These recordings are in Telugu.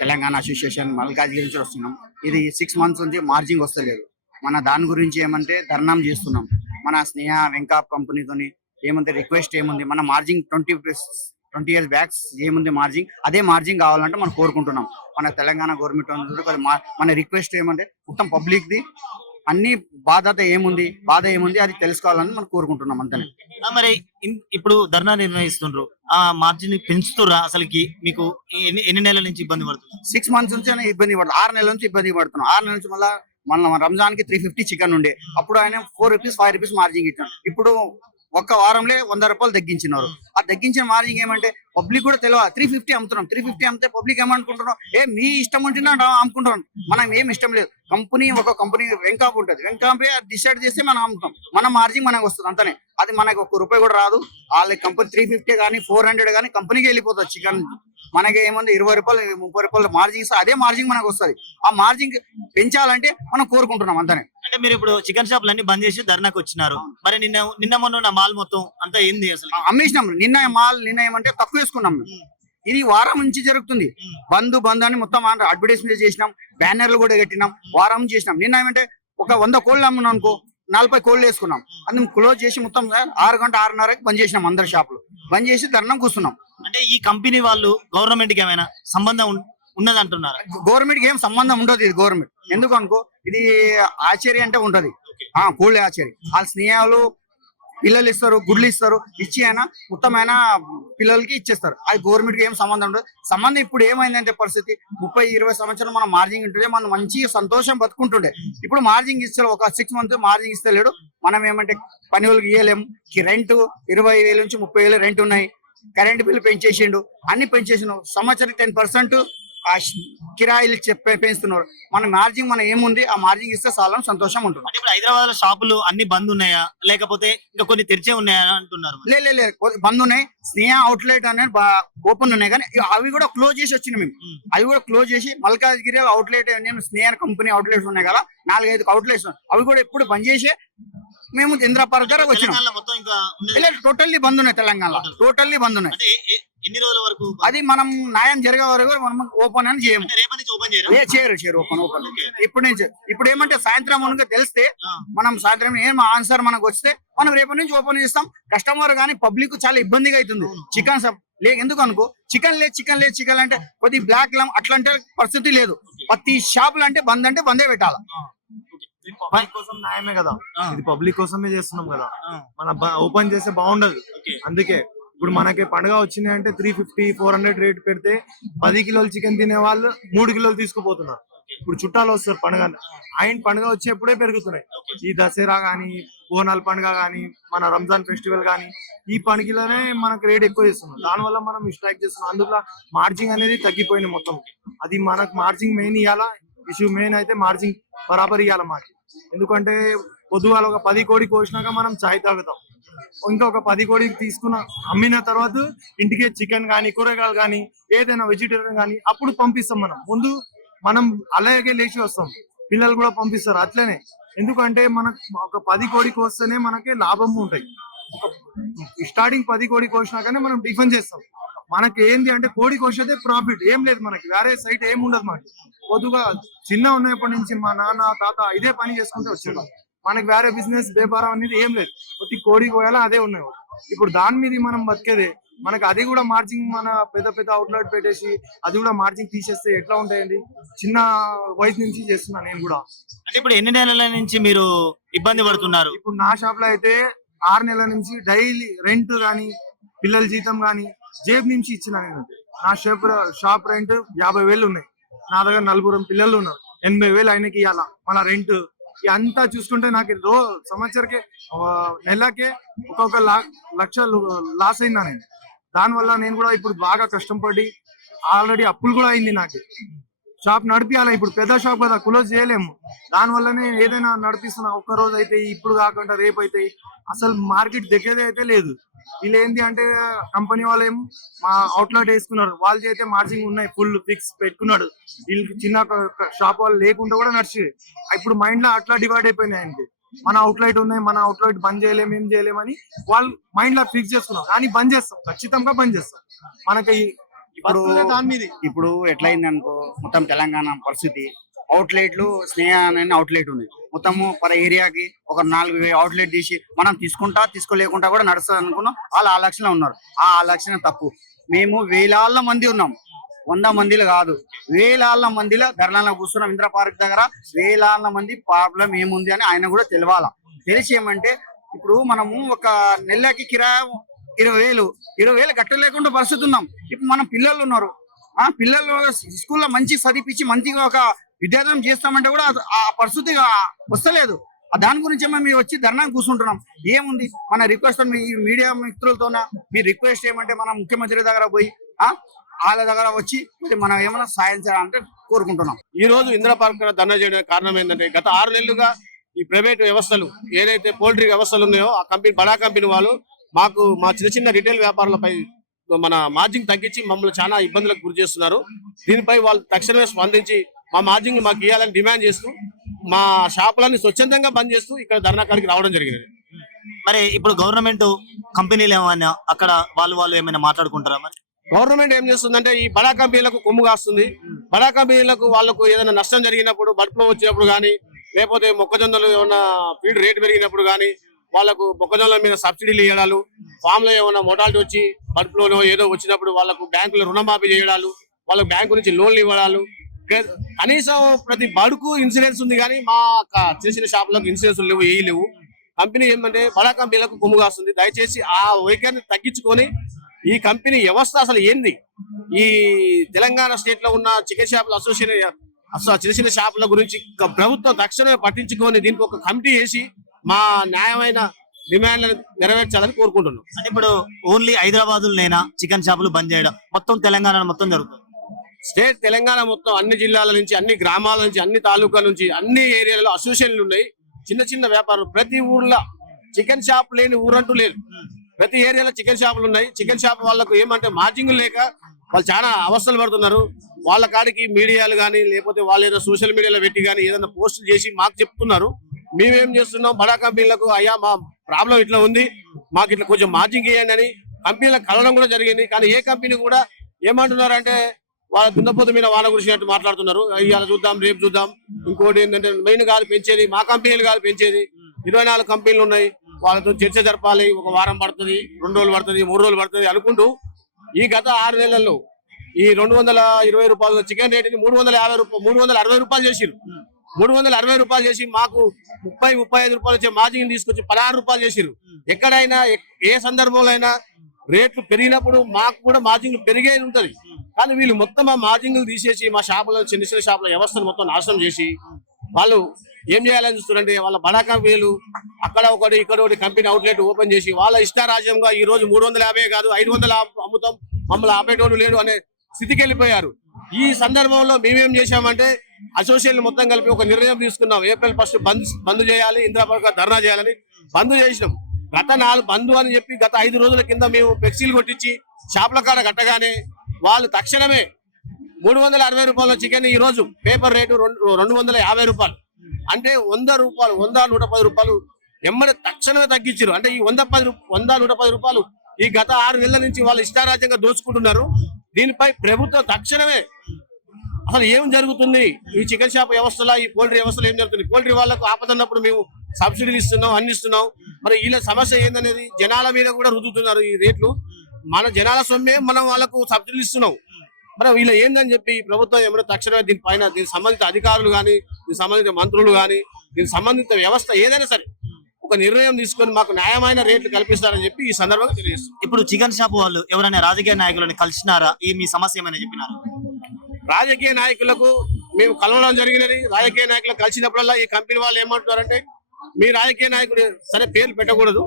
తెలంగాణ అసోసియేషన్ మల్కాజ్గిరి నుంచి వస్తున్నాం. ఇది 6 మంత్స్ నుంచి మార్జింగ్ వస్తలేదు. మన దాని గురించి ఏమంటే ధర్నాం చేస్తున్నాం. మన స్నేహ వెంకాప్ కంపెనీతోని ఏమంటే రిక్వెస్ట్ ఏముంది, మన మార్జింగ్ 20 ఇయర్స్ బ్యాక్స్ ఏముంది మార్జింగ్, అదే మార్జింగ్ కావాలంటే మనం కోరుకుంటున్నాం. మన తెలంగాణ గవర్నమెంట్ మన రిక్వెస్ట్ ఏమంటే మొత్తం పబ్లిక్ది అన్ని బాధ ఏముంది అది తెలుసుకోవాలని మనం కోరుకుంటున్నాం అంతనే. మరి ఇప్పుడు ధర్నా నిర్వహిస్తుండ్రు, ఆ మార్జిన్ పెంచుతుర్రా? అసలుకి మీకు ఎన్ని నెలల నుంచి ఇబ్బంది పడుతుంది? 6 మంత్స్ నుంచి ఇబ్బంది పడుతుంది. 6 నెలల నుంచి ఇబ్బంది పడుతున్నాం. 6 నెలల నుంచి మళ్ళీ రంజాన్ కి 350 చికెన్ ఉండే, అప్పుడు ఆయన 4 రూపీస్ 5 రూపీస్ మార్జింగ్ ఇచ్చాడు. ఇప్పుడు ఒక్క వారంలో 100 రూపాయలు తగ్గించినారు. ఆ తగ్గించిన మార్జింగ్ ఏమంటే పబ్లిక్ కూడా తెలియదు. 350 అమ్ముతున్నాం. 350 అమ్మితే పబ్లిక్ ఏమనుకుంటున్నాం, మీ ఇష్టం ఉంటే అమ్ముకుంటున్నాం. మనం ఏం ఇష్టం లేదు. ఒక కంపెనీ వెంకాప్ ఉంటుంది, వెంకాపే డిసైడ్ చేస్తే మనం అమ్ముతాం. మన మార్జింగ్ మనకు వస్తుంది అంతనే. అది మనకు 1 రూపాయి కూడా రాదు. వాళ్ళ కంపెనీ 350 కానీ 400 కానీ కంపెనీకి వెళ్ళిపోతుంది చికెన్. మనకి ఏముంది 20 రూపాయలు 30 రూపాయలు మార్జింగ్ ఇస్తే అదే మార్జింగ్ మనకు వస్తుంది. ఆ మార్జింగ్ పెంచాలంటే మనం కోరుకుంటున్నాం అంతనే. అంటే మీరు ఇప్పుడు చికెన్ షాపులు అన్ని బంద్ చేసి ధర్నాకు వచ్చినారు. మరి నిన్న మొన్న మాల్ మొత్తం అంతా ఏంది అసలు? అమ్మేసినాం. నిన్న ఏమంటే తక్కువ వేసుకున్నాం. ఇది వారం నుంచి జరుగుతుంది. బంద్ అని మొత్తం అడ్వర్టైజ్మెంట్ చేసినాం, బ్యానర్లు కూడా కట్టినాం, వారం చేసినాం. నిన్న ఏమంటే ఒక 100 కోళ్ళు అమ్మున్నాం అనుకో, 40 కోళ్ళు వేసుకున్నాం. అందుకు క్లోజ్ చేసి మొత్తం 6 గంట 6:30కి బంద్ చేసినాం. అందరు షాపులు బంద్ చేసి ధర్నా కూర్చున్నాం. అంటే ఈ కంపెనీ వాళ్ళు గవర్నమెంట్ కి ఏమైనా సంబంధం ఉన్నది అంటున్నారు? గవర్నమెంట్ కి ఏం సంబంధం ఉండదు. ఇది గవర్నమెంట్ ఎందుకు అనుకో, ఇది ఆచార్య అంటే ఉంటది, కోళ్ళ ఆచార్య. వాళ్ళ స్నేహాలు పిల్లలు ఇస్తారు, గుడ్లు ఇస్తారు, ఇచ్చి అయినా మొత్తం అయినా పిల్లలకి ఇచ్చేస్తారు. అది గవర్నమెంట్ కి ఏం సంబంధం ఉండదు. సంబంధం ఇప్పుడు ఏమైందంటే పరిస్థితి, 30-20 సంవత్సరాలు మనం మార్జింగ్ ఉంటుండే, మనం మంచి సంతోషం బతుకుంటుండే. ఇప్పుడు మార్జింగ్ ఇస్తారు, ఒక 6 మంత్స్ మార్జింగ్ ఇస్తలేడు. మనం ఏమంటే పని వాళ్ళకి ఇవ్వలేము. రెంట్ 20,000 నుంచి 30,000 రెంట్ ఉన్నాయి. కరెంట్ బిల్లు పెంచేసిండు, అన్ని పెంచేసిండు. సంవత్సరానికి 10% కిరాయిలు పెంచుతున్నారు. మన మార్జింగ్ మనం ఏముంది, ఆ మార్జింగ్ ఇస్తే చాలా సంతోషం ఉంటుంది. ఇప్పుడు హైదరాబాద్ లో షాపులు అన్ని బంద్ ఉన్నాయా, లేకపోతే ఇంకా కొన్ని తెరిచే ఉన్నాయా అంటున్నారు? లే బంద్ ఉన్నాయి. స్నేహ అవుట్లెట్ అనేది ఓపెన్ ఉన్నాయి, కానీ అవి కూడా క్లోజ్ చేసి వచ్చినాయి మేము. అవి కూడా క్లోజ్ చేసి మల్కాజ్గిరి అవుట్లెట్ స్నేహ కంపెనీ అవుట్లెట్స్ ఉన్నాయి కదా, 4-5 అవుట్లెట్స్, అవి కూడా ఎప్పుడు బంద్ చేసి మేము ఇంద్రపార్క్ దగ్గర వచ్చినాం. టోటల్లీ బంద్ ఉన్నాయి. తెలంగాణలో టోటల్లీ బంద్ ఉన్నాయి. ఎన్ని రోజుల వరకు? అది మనం న్యాయం జరిగే వరకు మనం ఓపెన్ అని చేయము. చేయరు ఓపెన్. ఇప్పుడు ఏమంటే సాయంత్రం మనకు తెలిస్తే, మనం సాయంత్రం ఏం ఆన్సర్ మనకు వస్తే మనం రేపటి నుంచి ఓపెన్ చేస్తాం. కస్టమర్ కానీ పబ్లిక్ చాలా ఇబ్బందిగా అవుతుంది. చికెన్ ఎందుకు అనుకో, చికెన్ అంటే కొద్ది బ్లాక్ అట్లాంటి పరిస్థితి లేదు. ప్రతి షాపులు అంటే బందే పెట్టాలి. పబ్లిక్ కోసం న్యాయమే కదా, ఇది పబ్లిక్ కోసమే చేస్తున్నాం కదా. మన ఓపెన్ చేస్తే బాగుండదు. అందుకే ఇప్పుడు మనకి పండుగ వచ్చింది అంటే 350-400 రేట్ పెడితే 10 కిలోలు చికెన్ తినే వాళ్ళు 3 కిలోలు తీసుకుపోతున్నారు. ఇప్పుడు చుట్టాలు వస్తారు పండుగ, ఆయన పండుగ వచ్చేప్పుడే పెరుగుతున్నాయి. ఈ దసరా గానీ, బోనాల పండుగ గానీ, మన రంజాన్ ఫెస్టివల్ గానీ, ఈ పండుగలోనే మనకు రేట్ ఎక్కువ చేస్తున్నాం. దానివల్ల మనం స్ట్రైక్ చేస్తున్నాం. అందువల్ల మార్జింగ్ అనేది తగ్గిపోయింది మొత్తం. అది మనకు మార్జింగ్ మెయిన్ ఇవ్వాలా. ఇష్యూ మెయిన్ అయితే మార్జింగ్ బరాబర్ ఇవ్వాలి మాకు. ఎందుకంటే పొద్దుగాల ఒక 10 కోడి కోసినాక మనం చాయ్ తాగుతాం. ఇంకొక 10 కోడి తీసుకున్న అమ్మిన తర్వాత ఇంటికి చికెన్ కానీ, కూరగాయలు కానీ, ఏదైనా వెజిటేరియన్ కానీ అప్పుడు పంపిస్తాం. ముందు మనం అలాగే లేచి వస్తాం, పిల్లలు కూడా పంపిస్తారు అట్లనే. ఎందుకంటే మనకు ఒక 10 కోడి కోస్తేనే మనకి లాభం ఉంటాయి. స్టార్టింగ్ 10 కోడి కోసినాకనే మనం డిఫెండ్ చేస్తాం. మనకి ఏంది అంటే కోడి కోసేదే ప్రాఫిట్, ఏం లేదు మనకి వేరే సైట్ ఏం ఉండదు. మనకి పొద్దుగా చిన్న ఉన్నప్పటి నుంచి మా నాన్న తాత ఇదే పని చేసుకుంటే వచ్చాడు. మనకి వేరే బిజినెస్ వ్యాపారం అనేది ఏం లేదు. ప్రతి కోడి కోయాలా అదే ఉన్నాయి. ఇప్పుడు దాని మీద మనం బతికేదే. మనకి అది కూడా మార్జింగ్ మన పెద్ద అవుట్లెట్ పెట్టేసి అది కూడా మార్జింగ్ తీసేస్తే ఎట్లా ఉంటాయండి? చిన్న వయసు నుంచి చేస్తున్నా నేను కూడా. అంటే ఇప్పుడు ఎన్ని నెలల నుంచి మీరు ఇబ్బంది పడుతున్నారు? ఇప్పుడు నా షాప్ లో అయితే 6 నెలల నుంచి డైలీ రెంట్ గానీ, పిల్లల జీతం గానీ జేబు నుంచి ఇచ్చిన. నేను నా షాప్ రెంట్ 50,000 ఉన్నాయి. నా దగ్గర 4 పిల్లలు ఉన్నారు. 80,000 ఆయనకి ఇవ్వాలా. మన రెంట్ అంతా చూసుకుంటే నాకు సంవత్సరకే నెలకే ఒక్కొక్క లక్ష లాస్ అయినా నేను. దానివల్ల నేను కూడా ఇప్పుడు బాగా కష్టపడి ఆల్రెడీ అప్పులు కూడా అయింది నాకు. షాప్ నడిపియాలి. ఇప్పుడు పెద్ద షాప్ కదా, క్లోజ్ చేయలేము. దానివల్లనే ఏదైనా నడిపిస్తున్నా. ఒక్క రోజు అయితే ఇప్పుడు కాకుండా రేపు అయితే అసలు మార్కెట్ దగ్గరే అయితే లేదు. వీళ్ళు ఏంటి అంటే కంపెనీ వాళ్ళు ఏమో మా అవుట్లెట్ వేసుకున్నారు, వాళ్ళు అయితే మార్జింగ్ ఉన్నాయి, ఫుల్ ఫిక్స్ పెట్టుకున్నాడు. వీళ్ళకి చిన్న షాప్ వాళ్ళు లేకుండా కూడా నడిచి ఇప్పుడు మైండ్ లో అట్లా డివైడ్ అయిపోయినాయి. ఆయనకి మన అవుట్లెట్ ఉన్నాయి, మన అవుట్లెట్ బంద్ చేయలేము, ఏం చేయలేమని వాళ్ళు మైండ్ లో ఫిక్స్ చేసుకున్నారు. కానీ బంద్ చేస్తాం, ఖచ్చితంగా బంద్ చేస్తాం. మనకి బతుకులే దాని మీద. ఇప్పుడు ఎట్లయింది అనుకో, మొత్తం తెలంగాణ పరిస్థితి, అవుట్లెట్లు స్నేహ అనే అవుట్లెట్ ఉంది, మొత్తము పర ఏరియాకి ఒక 4 అవుట్లెట్ తీసి మనం తీసుకోలేకుండా కూడా నడుస్తుంది అనుకున్నాం. వాళ్ళు ఆ లక్షణం ఉన్నారు. ఆ లక్షణం తప్పు. మేము వేలాళ్ళ మంది ఉన్నాం, 100 మందిలో కాదు, వేలాళ్ళ మందిలో ధర్నాలో కూర్చున్నాం. ఇంద్ర పార్క్ దగ్గర వేలాళ్ళ మంది ప్రాబ్లం ఏముంది అని ఆయన కూడా తెలియాల. తెలిసి ఏమంటే ఇప్పుడు మనము ఒక నెలకి కిరాయి 20,000 కట్టలేకుండా పరిస్థితి ఉన్నాం. ఇప్పుడు మనం పిల్లలు ఉన్నారు, ఆ పిల్లలు స్కూల్లో మంచి చదివించి మంచిగా ఒక విద్యార్థం చేస్తామంటే కూడా ఆ పరిస్థితి వస్తలేదు. దాని గురించి మేము వచ్చి ధర్నా కూర్చుంటున్నాం. ఏముంది మన రిక్వెస్ట్, మీ మీడియా మిత్రులతోన మీరు రిక్వెస్ట్ ఏమంటే మనం ముఖ్యమంత్రి దగ్గర పోయి వాళ్ళ దగ్గర వచ్చి మనం ఏమైనా సాయం చేయాలంటే కోరుకుంటున్నాం. ఈ రోజు ఇందిరా పార్క్ ధర్నా చేయడానికి కారణం ఏంటంటే గత 6 నెలలుగా ఈ ప్రైవేట్ వ్యవస్థలు ఏదైతే పోల్ట్రీ వ్యవస్థలు ఉన్నాయో ఆ కంపెనీ బడా కంపెనీ వాళ్ళు మాకు మా చిన్న రిటైల్ వ్యాపారులపై మన మార్జిన్ తగ్గించి మమ్మల్ని చాలా ఇబ్బందులకు గురి చేస్తున్నారు. దీనిపై వాళ్ళు తక్షణమే స్పందించి మా మార్జిన్ మాకు ఇవ్వాలని డిమాండ్ చేస్తూ మా షాపులన్నీ స్వచ్ఛందంగా బంద్ చేస్తూ ఇక్కడ ధర్నా కాడికి రావడం జరిగింది. మరి ఇప్పుడు గవర్నమెంట్ కంపెనీలు ఏమైనా అక్కడ వాళ్ళు ఏమైనా మాట్లాడుకుంటారా? మరి గవర్నమెంట్ ఏం చేస్తుందంటే ఈ బడా కంపెనీలకు కొమ్ము కాస్తుంది. బడా కంపెనీలకు వాళ్ళకు ఏదైనా నష్టం జరిగినప్పుడు, బర్డ్ ఫ్లో వచ్చినప్పుడు కానీ, లేకపోతే మొక్కజొన్నలు ఏమైనా ఫీడ్ రేట్ పెరిగినప్పుడు కానీ వాళ్ళకు మొక్కజొన్నల మీద సబ్సిడీలు ఇవ్వడాలు, ఫామ్ లో ఏమైనా మొటాలిటీ వచ్చి బర్డ్ ఫ్లోలో ఏదో వచ్చినప్పుడు వాళ్ళకు బ్యాంకులో రుణమాఫీ చేయడాలు, వాళ్ళకు బ్యాంకు నుంచి లోన్లు ఇవ్వడాలు. కనీసం ప్రతి బడుకు ఇన్సూరెన్స్ ఉంది కానీ మా చిన్న షాపులకు ఇన్సూరెన్స్ లేవు, ఏ లేవు. కంపెనీ ఏమంటే బడా కంపెనీలకు కొమ్ము కాస్తుంది. దయచేసి ఆ వైఖరిని తగ్గించుకొని ఈ కంపెనీ వ్యవస్థ అసలు ఏంది, ఈ తెలంగాణ స్టేట్ లో ఉన్న చికెన్ షాపుల అసోసియేషన్ చిన్న షాపుల గురించి ప్రభుత్వం తక్షణమే పట్టించుకొని దీనికి ఒక కమిటీ వేసి మా న్యాయమైన డిమాండ్లను నెరవేర్చాలని కోరుకుంటున్నాం. అంటే ఇప్పుడు ఓన్లీ హైదరాబాద్లోనేనా చికెన్ షాపులు బంద్ చేయడం? మొత్తం తెలంగాణ మొత్తం జరుగుతుంది? స్టేట్ తెలంగాణ మొత్తం అన్ని జిల్లాల నుంచి, అన్ని గ్రామాల నుంచి, అన్ని తాలూకాల నుంచి, అన్ని ఏరియాలలో అసోసియేషన్లు ఉన్నాయి. చిన్న వ్యాపారం, ప్రతి ఊర్లో చికెన్ షాప్ లేని ఊరంటూ లేదు. ప్రతి ఏరియాలో చికెన్ షాపులు ఉన్నాయి. చికెన్ షాప్ వాళ్ళకు ఏమంటే మార్జింగ్ లేక వాళ్ళు చాలా అవస్థలు పడుతున్నారు. వాళ్ళ కాడికి మీడియాలు కానీ లేకపోతే వాళ్ళు ఏదో సోషల్ మీడియాలో పెట్టి కానీ ఏదైనా పోస్టులు చేసి మాకు చెప్తున్నారు. మేమేం చేస్తున్నాం, బడా కంపెనీలకు అయ్యా మా ప్రాబ్లం ఇట్లా ఉంది, మాకు ఇట్లా కొంచెం మార్జింగ్ ఇవ్వండి అని కంపెనీలకు కలవడం కూడా జరిగింది. కానీ ఏ కంపెనీ కూడా ఏమంటున్నారు అంటే వాళ్ళ దున్నపోతు మీద వాన కురిసినట్టు మాట్లాడుతున్నారు. ఇవాళ చూద్దాం, రేపు చూద్దాం. ఇంకోటి ఏంటంటే మెయిన్ కాదు పెంచేది, మా కంపెనీలు కాదు పెంచేది, 24 కంపెనీలు ఉన్నాయి, వాళ్ళతో చర్చ జరపాలి, ఒక వారం పడుతుంది, 2 రోజులు పడుతుంది, 3 రోజులు పడుతుంది అనుకుంటూ ఈ గత 6 నెలల్లో ఈ 220 రూపాయల చికెన్ రేటుని 360 రూపాయలు చేసిరు. 360 రూపాయలు చేసి మాకు 30-35 రూపాయలు వచ్చే మార్జిన్ తీసుకొచ్చి 16 రూపాయలు చేసిరు. ఎక్కడైనా ఏ సందర్భంలో అయినా రేట్లు పెరిగినప్పుడు మాకు కూడా మార్జిన్లు పెరిగేది ఉంటది. కానీ వీళ్ళు మొత్తం ఆ మార్జిన్లు తీసేసి మా షాపులో చిన్న షాపుల వ్యవస్థను మొత్తం నాశనం చేసి వాళ్ళు ఏం చేయాలని చూస్తున్నారంటే వాళ్ళ బడా కంపెనీలు అక్కడ ఒకటి ఇక్కడ ఒకటి కంపెనీ అవుట్లెట్ ఓపెన్ చేసి వాళ్ళ ఇష్టారాజ్యంగా ఈ రోజు 350 కాదు 500 అమ్ముతాం, మమ్మల్ని ఆపేటోడు లేడు అనే స్థితికి వెళ్ళిపోయారు. ఈ సందర్భంలో మేమేం చేశామంటే అసోసియేషన్ మొత్తం కలిపి ఒక నిర్ణయం తీసుకున్నాం. ఏప్రిల్ 1 బంద్ చేయాలి, ఇందిరా పార్క్ ధర్నా చేయాలని బంద్ చేసినాం. గత 4 బంద్ అని చెప్పి గత 5 రోజుల కింద మేము ఫ్లెక్సీలు కొట్టించి షాపుల కాడ కట్టగానే వాళ్ళు తక్షణమే 360 రూపాయల చికెన్ ఈ రోజు పేపర్ రేటు 250 రూపాయలు, అంటే 100 రూపాయలు, 100-110 రూపాయలు ఎమ్మడి తక్షణమే తగ్గించారు. అంటే ఈ 100-110 రూపాయలు ఈ గత 6 నెలల నుంచి వాళ్ళు ఇష్టారాజ్యంగా దోచుకుంటున్నారు. దీనిపై ప్రభుత్వం తక్షణమే అసలు ఏం జరుగుతుంది, ఈ చికెన్ షాప్ వ్యవస్థలో, ఈ పోల్ట్రీ వ్యవస్థలో ఏం జరుగుతుంది, పోల్ట్రీ వాళ్ళకు ఆపదన్నప్పుడు మేము సబ్సిడీలు ఇస్తున్నాం, అన్ని ఇస్తున్నాం, మరి వీళ్ళ సమస్య ఏందనేది జనాల మీద కూడా రుద్దుతున్నారు. ఈ రేట్లు మన జనాల సొమ్మే, మనం వాళ్ళకు సబ్సిడీలు ఇస్తున్నాం. మరి వీళ్ళు ఏందని చెప్పి ప్రభుత్వం ఏమైనా తక్షణమే దీనిపైన దీనికి సంబంధిత అధికారులు కానీ, దీనికి సంబంధిత మంత్రులు కానీ, దీనికి సంబంధిత వ్యవస్థ ఏదైనా సరే ఒక నిర్ణయం తీసుకొని మాకు న్యాయమైన రేట్లు కల్పిస్తారని చెప్పి ఈ సందర్భంగా తెలియజేస్తుంది. ఇప్పుడు చికెన్ షాప్ వాళ్ళు ఎవరైనా రాజకీయ నాయకులను కలిసినారా? ఈ మీ సమస్య ఏమైనా చెప్పినారా? రాజకీయ నాయకులకు మేము కలవడం జరిగినది. రాజకీయ నాయకులు కలిసినప్పుడల్లా ఈ కంపెనీ వాళ్ళు ఏమంటున్నారంటే, మీ రాజకీయ నాయకుడు, సరే పేర్లు పెట్టకూడదు,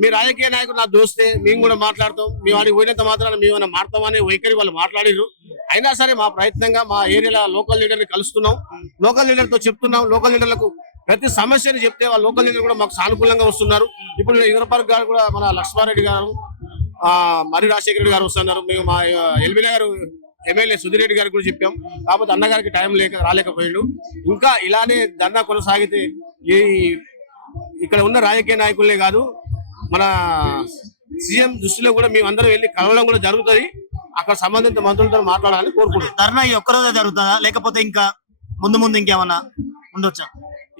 మీ రాజకీయ నాయకుడు నా దోస్తే, మేము కూడా మాట్లాడతాం, మేము వాడికి పోయినంత మాత్రాన్ని మేమైనా మారుతామనే వైఖరి వాళ్ళు మాట్లాడిరు. అయినా సరే మా ప్రయత్నంగా మా ఏరియాలో లోకల్ లీడర్ని కలుస్తున్నాం, లోకల్ లీడర్తో చెప్తున్నాం. లోకల్ లీడర్లకు ప్రతి సమస్యని చెప్తే వాళ్ళ లోకల్ లీడర్ కూడా మాకు సానుకూలంగా వస్తున్నారు. ఇప్పుడు ఇందిరా పార్క్ గారు కూడా మన లక్ష్మారెడ్డి గారు, మరి రాజశేఖర రెడ్డి గారు వస్తున్నారు. మేము మా ఎల్బీ గారు ఎమ్మెల్యే సుధీర్ రెడ్డి గారికి కూడా చెప్పాం. కాకపోతే అన్నగారికి టైం రాలేకపోయాడు. ఇంకా ఇలానే ధర్నా కొనసాగితే ఈ ఇక్కడ ఉన్న రాజకీయ నాయకులే కాదు, మన సీఎం దృష్టిలో కూడా మేము అందరం వెళ్ళి కలవడం కూడా జరుగుతుంది. అక్కడ సంబంధిత మంత్రులతో మాట్లాడాలని కోరుకుంటున్నాం. ధర్నా ఈ ఒక్కరోజే జరుగుతుందా లేకపోతే ఇంకా ముందు ముందు ఇంకేమన్నా ఉండొచ్చా?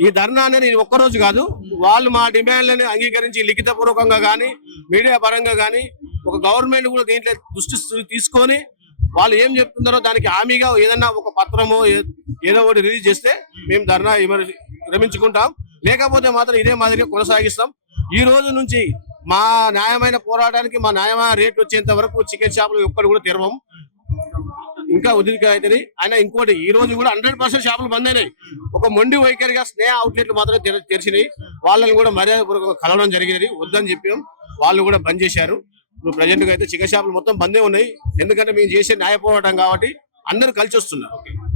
ఈ ధర్నా అనేది ఇది ఒక్కరోజు కాదు, వాళ్ళు మా డిమాండ్లను అంగీకరించి లిఖిత పూర్వకంగా కానీ మీడియా పరంగా కానీ ఒక గవర్నమెంట్ కూడా దీంట్లో దృష్టి తీసుకొని వాళ్ళు ఏం చెప్తున్నారో దానికి హామీగా ఏదన్నా ఒక పత్రమో ఏదో ఒకటి రిలీజ్ చేస్తే మేము ధర్నా విరమించుకుంటాం. లేకపోతే మాత్రం ఇదే మాదిరిగా కొనసాగిస్తాం. ఈ రోజు నుంచి మా న్యాయమైన పోరాటానికి మా న్యాయమైన రేట్ వచ్చేంత వరకు చికెన్ షాపులు ఒక్కటి కూడా తెరవం, ఇంకా ఉదిరిక అవుతుంది. అయినా ఇంకోటి ఈ రోజు కూడా 100% షాపులు బంద్ అయినాయి. ఒక మొండి వైఖరిగా స్నేహ అవుట్లెట్లు మాత్రం తెరిచినాయి. వాళ్ళని కూడా మర్యాదపూర్వకంగా కలవడం జరిగినది, వద్దని చెప్పాం, వాళ్ళు కూడా బంద్ చేశారు. ఇప్పుడు ప్రజెంట్ గా అయితే చికెన్ షాపులు మొత్తం బందే ఉన్నాయి. ఎందుకంటే మేము చేసే న్యాయ పోరాటం కాబట్టి అందరూ కలిసి వస్తున్నారు.